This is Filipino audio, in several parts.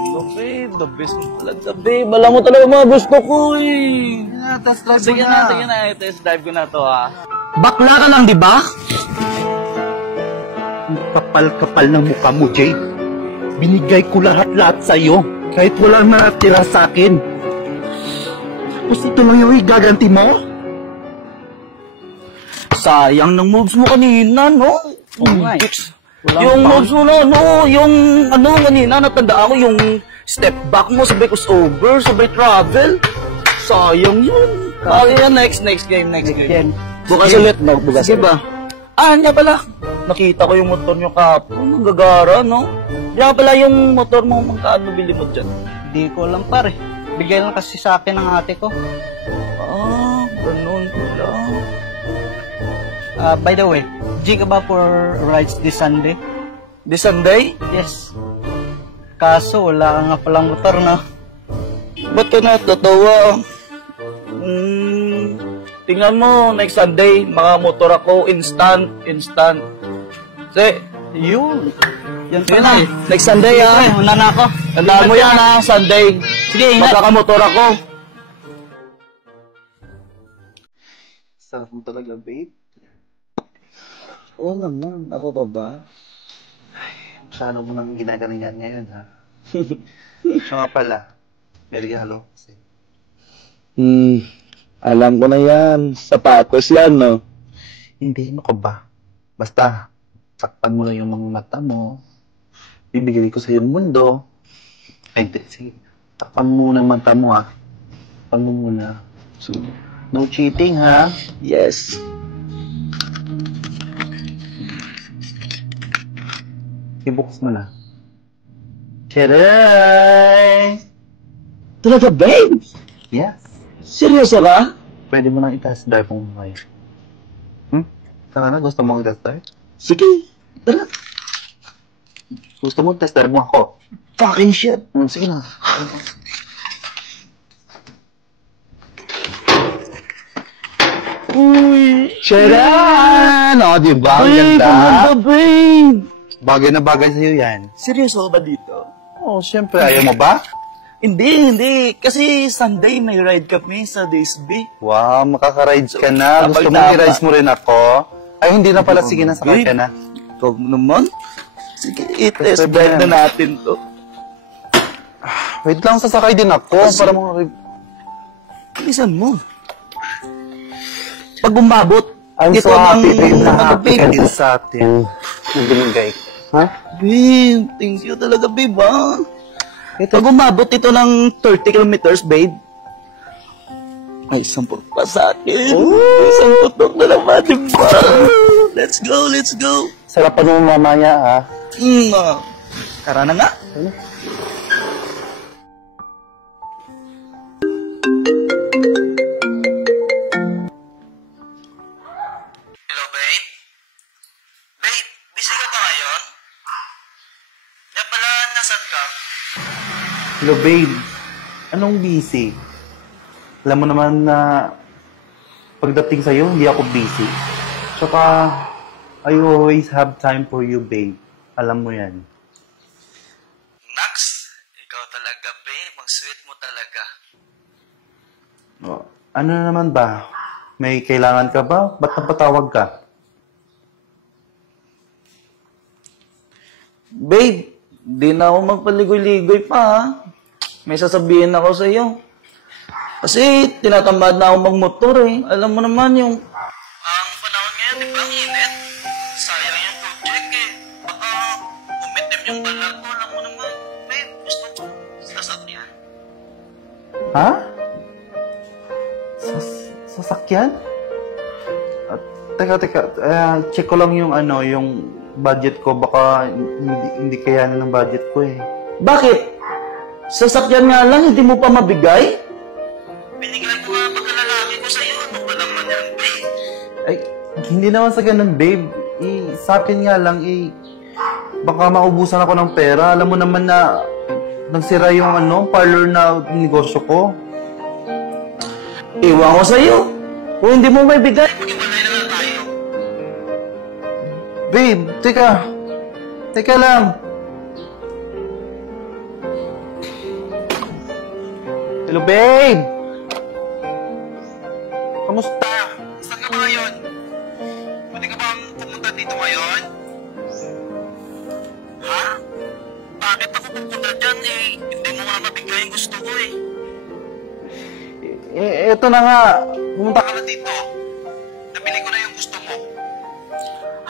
No, babe. The best mo talaga, babe. Alam mo talaga mga gusto ko eh. Test drive Sige mo na. Sige na. Test drive ko na to ha. Bakla ka lang, di ba? Ang kapal-kapal ng mukha mo, Jay. Binigay ko lahat-lahat sa'yo. Kahit wala na natira sa akin. Tapos ituloy yung igaganti mo? Sayang ng moves mo kanina, no? Yung pang- moves mo na, no? Yung ano kanina, natandaan ko yung step back mo, sabay crossover, sabay travel. Sayang yun. Okay, next game. Bukas ulit. Bukas Sige ba? Nga pala. Nakita ko yung motor nyo kapon. Ang gagara, no? Diyan pala yung motor mo, magkano bili mo dyan? Di ko alam, pare. Bigay lang kasi sa akin ng ate ko. Ganun pala. By the way, G ka ba for rides this Sunday? This Sunday? Yes. Kaso, wala ka nga palang motor, no? Ba't ka natatawa? Tingnan mo, next Sunday, mga motor ako, instant. Sige, Yun. Yan sige pala. na, next Sunday ha. Una na ako. Tandaan mo yan ha, Sunday. Sige, ingat. Magkakamotor ako. Sarap mo talaga, babe. Oo naman, ako pa ba? Masyado mo nang ginagalingan ngayon, ha? Siya nga pala, may regalo kasi. Alam ko na yan. Sapatos yan, no? Hindi, ano ka ba? Basta, sakpan mo lang yung mga mata mo. Bibigay ko sa yung mundo. Ay, sige. Sakpan mo ng mata mo, ha? Sakpan mo muna. So, no cheating, ha? Yes. Ibukas mo na. Cheers! Talaga, babe? Yes. Seryoso ka? Pwede mo nang i-test drive mo ngayon. Sana na, gusto mo i-test drive? Sige, tara. Gusto mo test drive mo ako? Fucking shit. Sige na. Uy, Charan! O, diba? Ang babe, ganda. ang ganda, babe. Bagay na bagay sa'yo yan. Seryoso ka ba dito? Oo, syempre. Ayaw mo ba? Hindi. Kasi Sunday may ride kami sa Daysby. Wow, makaka-rides ka na. Gusto mo Tama. i-rides mo rin ako? Ay, hindi na pala. Sige na, sakay ka na. Ikaw naman. Sige, i-test Test drive drive na natin to. Wait lang, sasakay din ako. Para mo... Bilisan mo. Pag umabot, I'm ito so happy, ang- babe, na ano, happy ka babe. din sa atin. Nagbinigay. Ha? Babe, thank you talaga, babe, ha? Pag umabot ito ng 30 kilometers, babe, may 10 pa sa akin. May 10 putok na naman, diba? Let's go. Sarapan mo mamaya, ha? Tara na nga. Hello, babe? Babe, busy ka ba ngayon? Kaya pala, nasan ka? Hello, babe. Anong busy? Alam mo naman na pagdating sa'yo, hindi ako busy. Tsaka, I always have time for you, babe. Alam mo yan. Max, ikaw talaga, babe. Ang sweet mo talaga. Oh, ano na naman ba? May kailangan ka ba? Ba't napatawag ka? Babe, di na ako magpaligoy-ligoy pa, ha? May sasabihin ako sa iyo. Kasi tinatamad na ako magmotor, eh. Alam mo naman yung... Ang panahon ngayon, di ba, ang init? Sayang yung project, eh. Baka umitim yung balat ko. Alam mo naman, babe, gusto ko sasakyan. Ha? Sasakyan? Teka. Check ko lang yung yung budget ko. Baka hindi kayanan ng budget ko eh. Bakit? Sasakyan nga lang, hindi mo pa mabigay? Binigay ko nga pagkalalaki ko sa'yo. Ano ba naman yan, babe? Ay, hindi naman sa ganun, babe. Sa akin nga lang, baka maubusan ako ng pera. Alam mo naman na nagsira yung parlor na negosyo ko. Iwan ko sa'yo. Kung hindi mo may bigay, mag-iwalay na lang tayo. Babe, teka. Teka lang. Hello, babe! Kamusta? Saan ka ba ngayon? Pwede ka bang pumunta dito ngayon? Ha? Bakit ako pupunta dyan eh? Hindi mo nga mabigay yung gusto ko eh. Eto na nga. Pumunta ka na dito. Nabili ko na yung gusto mo.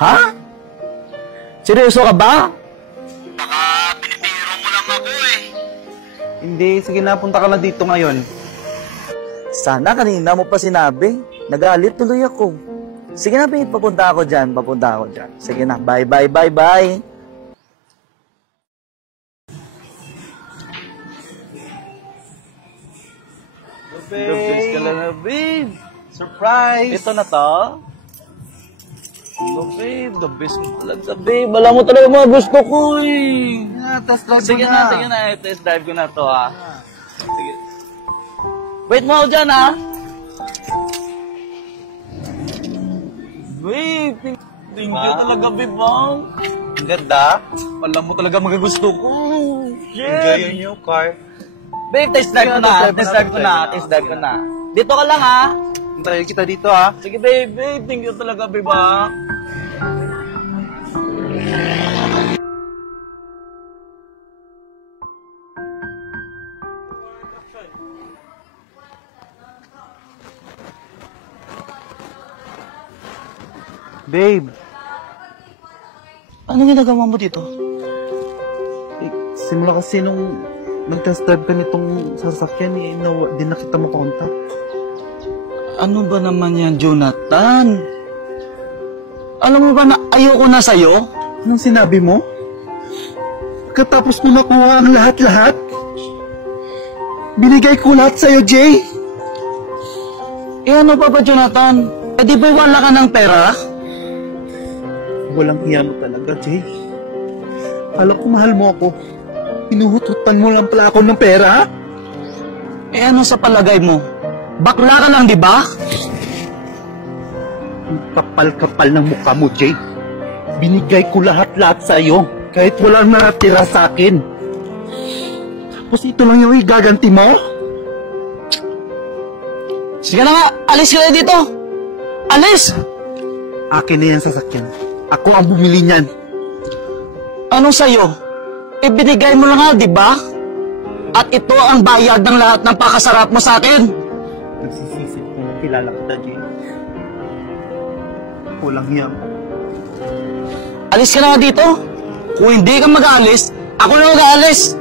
Ha? Seryoso ka ba? Baka pinipiro mo lang ako eh. Hindi, sige na, punta ka na dito ngayon. Sana kanina mo pa sinabi. Nagalit tuloy ako. Sige na, babe. Papunta ako dyan. Sige na. Bye. Babe! Surprise ka lang na, babe. Surprise! Ito na to? Oh, babe. The best mo talaga, babe. Alam mo talaga mga gusto ko eh. Test drive Sige mo na. na. Test drive ko na to, ha. Sige. Wait mo ako dyan, ha. Babe, thank you talaga, babe, bang. Ang ganda. Alam mo talaga magagusto ko. Enjoy Shit. your new car. Babe, test drive ko na. Dito ka lang, ha. Antayin kita dito, ha. Sige, babe. Thank you talaga, babe, bang. Babe, Anong ginagawa mo dito? simula kasi nung nag-test drive ka nitong sasakyan, di nakita mo kontak. Ano ba naman yan, Jonathan? Alam mo ba na ayoko na sa'yo? Anong sinabi mo? Katapos mo nakuha ang lahat-lahat? Binigay ko lahat sa'yo, Jay. Eh ano pa ba, Jonathan? Eh di ba wala ka ng pera? Walang hiya mo talaga, Jay. Kala ko mahal mo ako. Pinuhututan mo lang pala ako ng pera. Eh ano sa palagay mo? Bakla ka lang, di ba? Ang kapal-kapal ng mukha mo, Jay. Binigay ko lahat-lahat sa'yo. Kahit walang nakatira sa akin. Tapos ito lang yung igaganti mo? Sige na nga, alis ka na dito! Alis! Akin na yan sasakyan. Ako ang bumili niyan. Anong sa'yo? Ibinigay mo na nga, di ba? At ito ang bayad ng lahat ng pakasarap mo sa akin. Nagsisisi kung kilala kita, Jay. Kulang hiya mo. Alis ka na nga dito. Kung hindi ka mag-aalis, ako na mag-aalis.